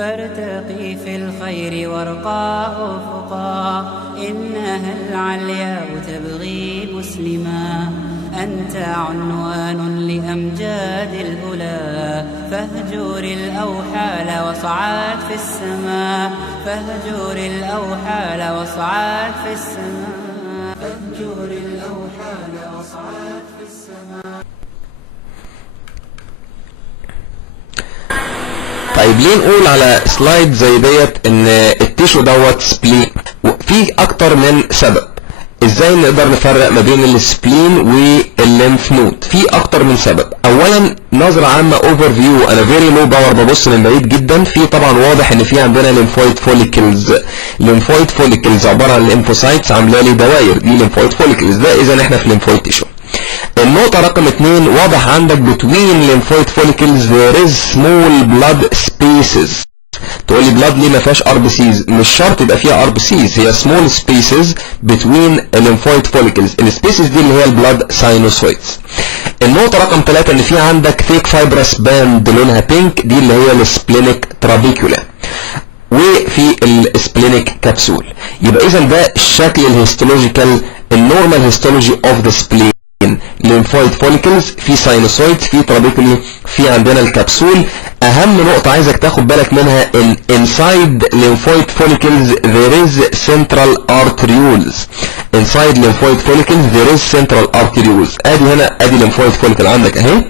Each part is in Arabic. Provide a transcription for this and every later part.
فارتقي في الخير وارقى أفقا، إنها العلياء تبغي مسلما. أنت عنوان لأمجاد الأولى، فاهجر الأوحال واصعد في السماء، فاهجر الأوحال واصعد في السماء، فاهجر الأوحال واصعد في السماء. طيب ليه نقول على سلايد زي ديت ان التيشو دوت سبلين؟ في اكتر من سبب ازاي نقدر نفرق ما بين السبلين والليمف نود. في اكتر من سبب. اولا نظره عامه اوفر فيو، انا فيري لو باور ببص من بعيد جدا، في طبعا واضح ان في عندنا ليمفويد فوليكلز. ليمفويد فوليكلز عباره عن ليمفوسايتس عامله لي دواير، دي ليمفويد فوليكلز، ده اذا احنا في ليمفويد تيشو. النقطة رقم 2 واضح عندك between lymphoid follicles there is small blood spaces. تقول لي بلاد ليه ما فيهاش ار بي سيز؟ مش شرط يبقى فيها ار بي سيز، هي small spaces between lymphoid follicles. السبيسز دي اللي هي البلاد ساينوسويدز. النقطة رقم 3 ان في عندك thick fibrous band لونها بينك، دي اللي هي السبلينيك ترابيكولا، وفي السبلينيك كبسول. يبقى اذا ده الشكل الهيستولوجيكال النورمال هيستولوجي اوف ذا سبلين. lymphoid follicles، في ساينوسويدز، في ترابيكولي، في عندنا الكبسول. اهم نقطة عايزك تاخد بالك منها ان inside lymphoid follicles there is central arterioles. inside lymphoid follicles there is central arterioles. ادي هنا ادي lymphoid follicle عندك اهي،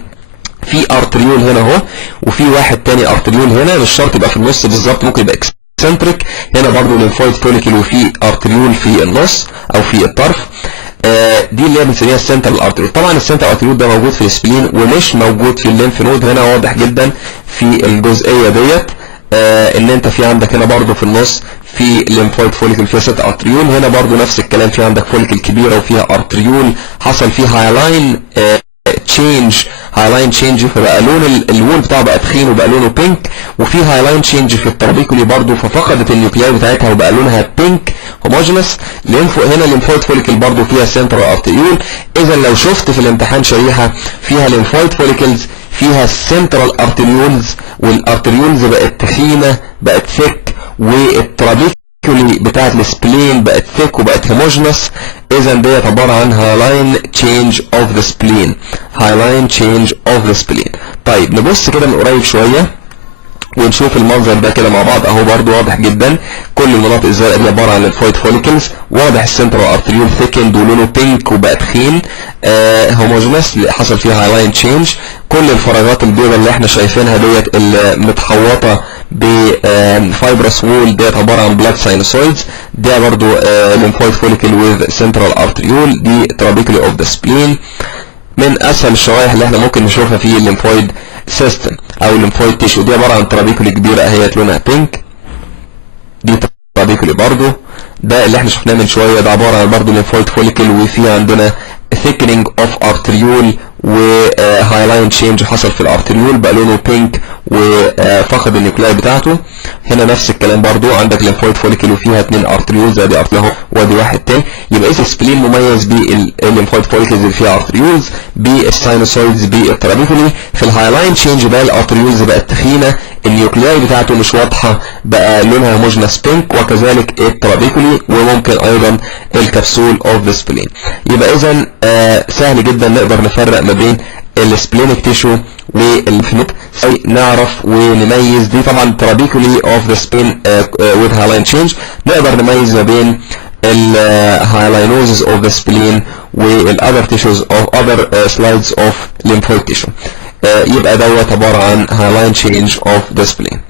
في ارتريول هنا اهو، وفي واحد تاني ارتريول هنا، مش شرط يبقى في النص بالظبط، ممكن يبقى اكسنتريك. هنا برضو lymphoid follicle وفي ارتريول في النص او في الطرف. دي اللي هي بنسميها السنترال ارتريول. طبعا السنترال ارتريول ده موجود في السبلين ومش موجود في الليمف نود. هنا واضح جدا في الجزئيه ديت ان انت في عندك هنا برضو في النص في ليمفويد فوليكل فيها 6 ارتريول. هنا برضو نفس الكلام، في عندك فوليكل كبيره وفيها ارتريول حصل فيه هايلاين تشينج، هايلاين تشينج، فبقى لون الوول بتاعه بقى تخين وبقى لونه بينك. وفي هايلاين تشينج في الترابيكولي برضو، ففقدت النيوكلياي بتاعتها وبقى لونها بينك هوموجينس. هنا الليمفويد فوليكل برضو فيها سنترال ارتريول. اذا لو شفت في الامتحان شريحه فيها ليمفويد فوليكلز فيها السنترال ارتريولز، والارتريولز بقت تخينه بقت ثيك، والترابيكولي بتاعت السبلين بقت ثيك وبقت هوموجينس، اذا ديت عباره عن هايلاين تشينج اوف ذا سبلين. هايلاين تشينج اوف ذا سبلين. طيب نبص كده من قريب شويه ونشوف المنظر ده كده مع بعض اهو، برضو واضح جدا كل المناطق الزرقاء دي عباره عن الليمفويد فوليكلز. واضح السنترال ارتريول ثيكند ولونه بينك وبقى تخين هوموجينس، حصل فيها هايلاين تشينج. كل الفراغات البيضاء اللي احنا شايفينها ديت المتحوطه بفايبرس وول ديت عباره عن بلاد ساينوسويدز. ده برضو ليمفويد فوليكل وذ سنترال ارتريول، دي ترابيكولي اوف ذا سبلين. من اسهل الشرايح اللي احنا ممكن نشوفها في الليمفويد سيستم او الليمفويد تيشو، دي عباره عن ترابيكولي كبيره اهيت لونها بينك، دي ترابيكولي برضو. ده اللي احنا شفناه من شويه، ده عباره عن برضو ليمفويد فوليكل وفي عندنا thickening of arteriole وهايلاين تشينج حصل في الارتريول بقى لونه بينك وفقد النيوكلاي بتاعته. هنا نفس الكلام برضو، عندك ليمفويد فوليكل وفيها 2 ارتريولز، ادي ارتريول اهو وادي واحد تاني. يبقى اذا السبلين مميز بالليمفويد فوليكلز اللي فيها ارتريولز، بالساينوسويدز، بالترابيكولي. في الهايلاين تشينج بقى الارتريولز بقت تخينه، النيوكلاي بتاعته مش واضحه بقى لونها هوموجينس بينك، وكذلك الترابيكولي وممكن ايضا الكبسول اوف ذا سبلين. يبقى اذا سهل جدا نقدر نفرق ما بين السبلينيك تيشو والفينوب، نعرف ونميز. دي طبعا ترابيكولي اوف ذا سبلين with هايلاين تشينج. نقدر نميز ما بين الهايلاينوزز اوف ذا سبلين والاذر تيشوز اوف اذر سلايدز اوف lymphoid tissue. يبقى دوت عباره عن هايلاين تشينج اوف ذا سبلين.